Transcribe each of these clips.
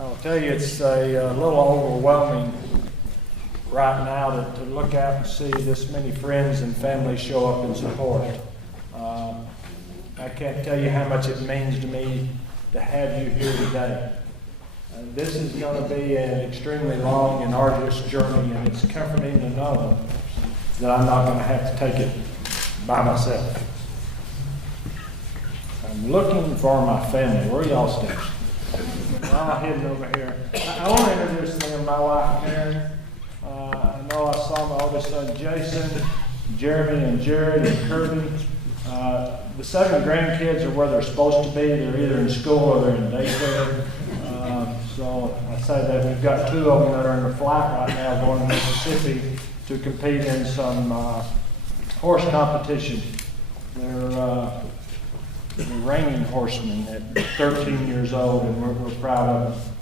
I'll tell you, it's a little overwhelming right now to look out and see this many friends and family show up in support. I can't tell you how much it means to me to have you here today. This is going to be an extremely long and arduous journey, and it's comforting to know that I'm not going to have to take it by myself. I'm looking for my family. Where are y'all staying? I'm hidden over here. I want to introduce them, my wife Karen. I know I saw my oldest son Jason, Jeremy and Jared and Kirby. The 7 grandkids are where they're supposed to be. They're either in school or they're in daycare. So I say that we've got 2 of them that are in the flight right now going to Mississippi to compete in some horse competition. They're reigning horsemen at 13 years old, and we're proud of them.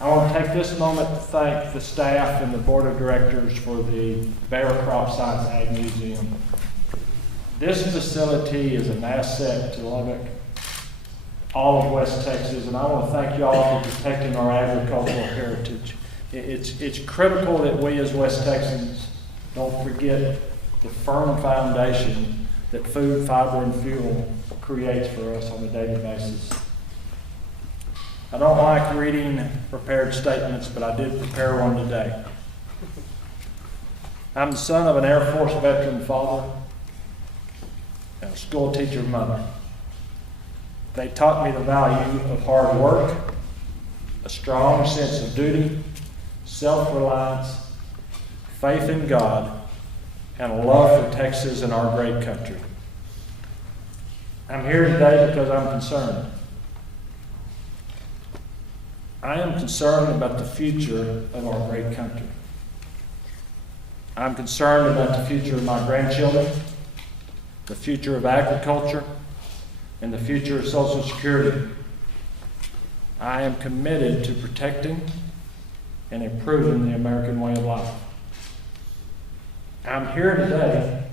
I want to take this moment to thank the staff and the board of directors for the Bear Crop Science Ag Museum. This facility is an asset to Lubbock, all of West Texas, and I want to thank you all for protecting our agricultural heritage. It's critical that we as West Texans don't forget the firm foundation that food, fiber, and fuel creates for us on a daily basis. I don't like reading prepared statements, but I did prepare one today. I'm the son of an Air Force veteran father and a school teacher mother. They taught me the value of hard work, a strong sense of duty, self-reliance, faith in God, and a love for Texas and our great country. I'm here today because I'm concerned. I am concerned about the future of our great country. I'm concerned about the future of my grandchildren, the future of agriculture, and the future of Social Security. I am committed to protecting and improving the American way of life. I'm here today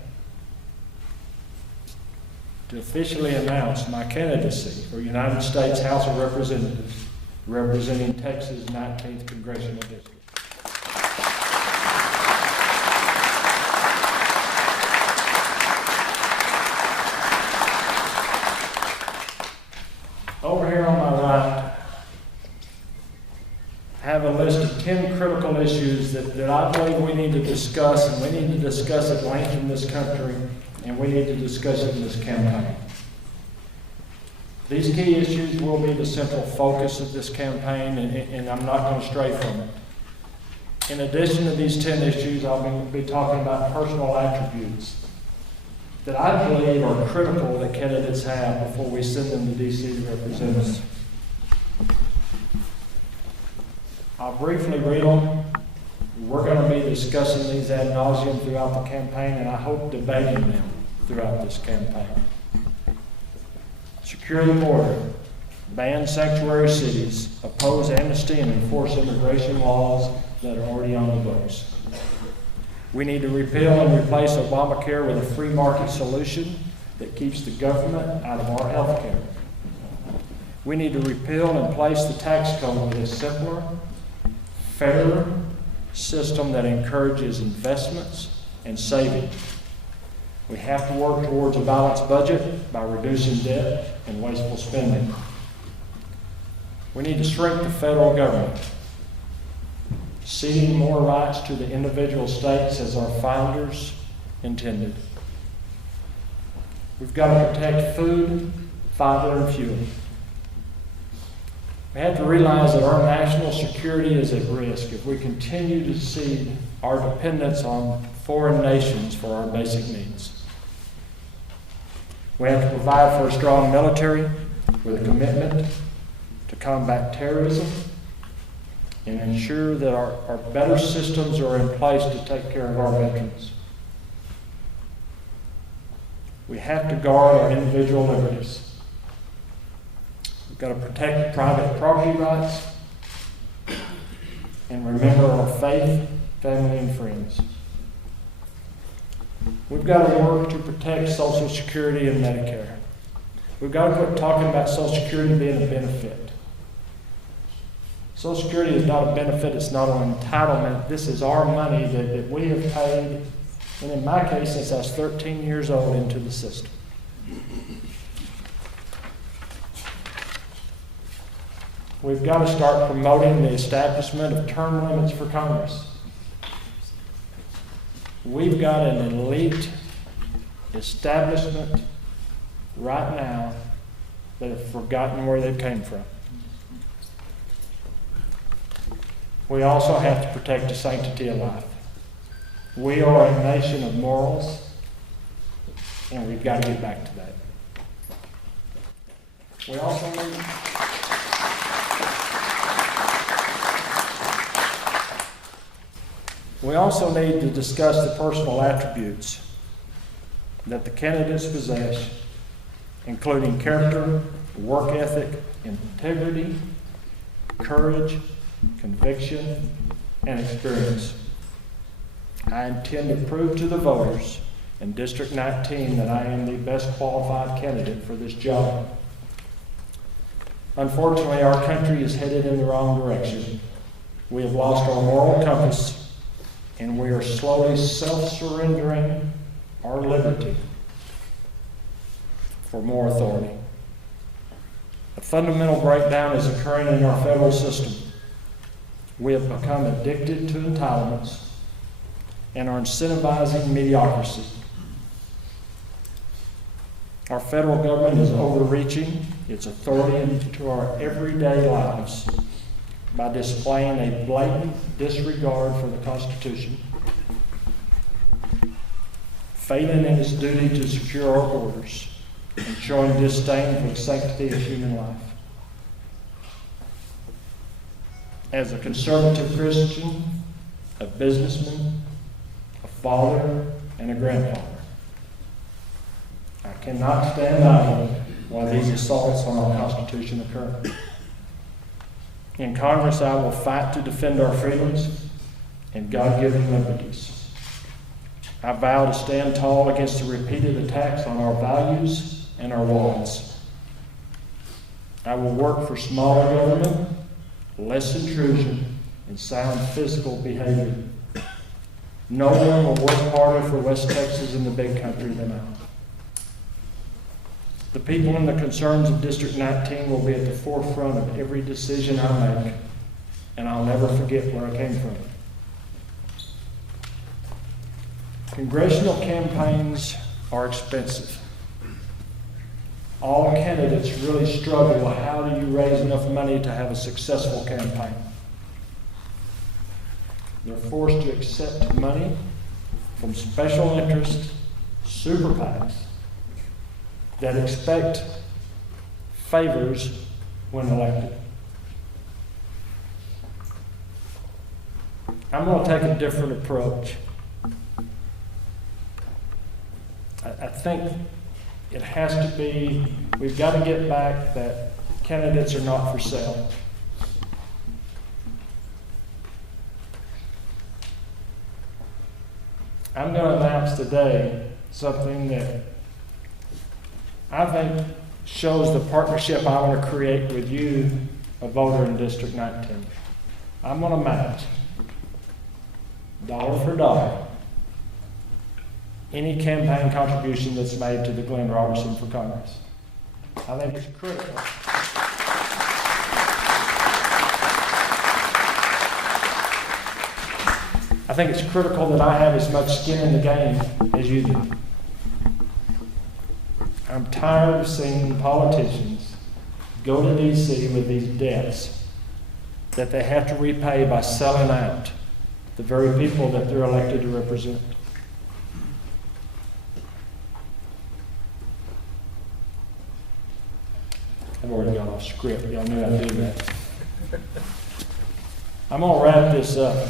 to officially announce my candidacy for United States House of Representatives representing Texas' 19th Congressional District. Over here on my right, I have a list of 10 critical issues that I believe we need to discuss, and we need to discuss at length in this country, and we need to discuss it in this campaign. These key issues will be the central focus of this campaign, and I'm not going to stray from it. In addition to these 10 issues, I'll be talking about personal attributes that I believe are critical that candidates have before we send them to D.C. to represent us. I'll briefly read them. We're going to be discussing these ad nauseum throughout the campaign, and I hope debating them throughout this campaign. Secure the border, ban sanctuary cities, oppose amnesty and enforce immigration laws that are already on the books. We need to repeal and replace Obamacare with a free market solution that keeps the government out of our health care. We need to repeal and place the tax code with a simpler, fairer system that encourages investments and saving. We have to work towards a balanced budget by reducing debt and wasteful spending. We need to shrink the federal government, ceding more rights to the individual states as our founders intended. We've got to protect food, fiber, and fuel. We have to realize that our national security is at risk if we continue to cede our dependence on foreign nations for our basic needs. We have to provide for a strong military with a commitment to combat terrorism and ensure that our better systems are in place to take care of our veterans. We have to guard our individual liberties. We've got to protect private property rights and remember our faith, family, and friends. We've got to work to protect Social Security and Medicare. We've got to quit talking about Social Security being a benefit. Social Security is not a benefit, it's not an entitlement. This is our money that we have paid, and in my case, since I was 13 years old, into the system. We've got to start promoting the establishment of term limits for Congress. We've got an elite establishment right now that have forgotten where they came from. We also have to protect the sanctity of life. We are a nation of morals, and we've got to get back to that. We also need to discuss the personal attributes that the candidates possess, including character, work ethic, integrity, courage, conviction, and experience. I intend to prove to the voters in District 19 that I am the best qualified candidate for this job. Unfortunately, our country is headed in the wrong direction. We have lost our moral compass, and we are slowly self-surrendering our liberty for more authority. A fundamental breakdown is occurring in our federal system. We have become addicted to entitlements and are incentivizing mediocrity. Our federal government is overreaching its authority into our everyday lives by displaying a blatant disregard for the Constitution, failing in its duty to secure our borders, and showing disdain for the sanctity of human life. As a conservative Christian, a businessman, a father, and a grandfather, I cannot stand idly while these assaults on our Constitution occur. In Congress, I will fight to defend our freedoms and God-given liberties. I vow to stand tall against the repeated attacks on our values and our wallets. I will work for smaller government, less intrusion, and sound fiscal behavior. No one will work harder for West Texas and the big country than I. The people and the concerns of District 19 will be at the forefront of every decision I make, and I'll never forget where I came from. Congressional campaigns are expensive. All candidates really struggle with how do you raise enough money to have a successful campaign. They're forced to accept money from special interest super PACs that expect favors when elected. I'm going to take a different approach. I think it has to be, we've got to get back that candidates are not for sale. I'm going to announce today something that I think shows the partnership I want to create with you, a voter in District 19. I'm going to match, dollar for dollar, any campaign contribution that's made to the Glen Robertson for Congress. I think it's critical. I think it's critical that I have as much skin in the game as you do. I'm tired of seeing politicians go to D.C. with these debts that they have to repay by selling out the very people that they're elected to represent. I've already got off script. Y'all knew I'd do that. I'm going to wrap this up.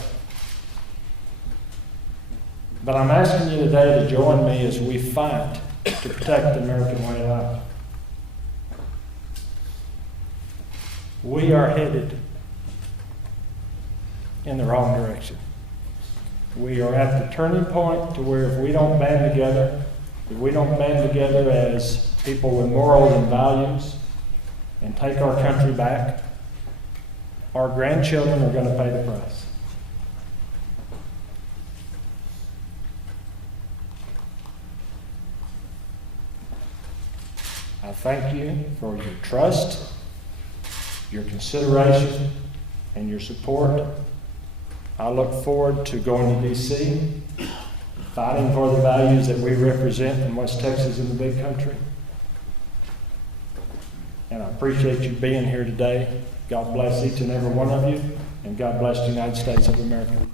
But I'm asking you today to join me as we fight to protect the American way of life. We are headed in the wrong direction. We are at the turning point to where if we don't band together, as people with morals and values and take our country back, our grandchildren are going to pay the price. I thank you for your trust, your consideration, and your support. I look forward to going to D.C., fighting for the values that we represent in West Texas and the big country. And I appreciate you being here today. God bless each and every one of you, and God bless the United States of America.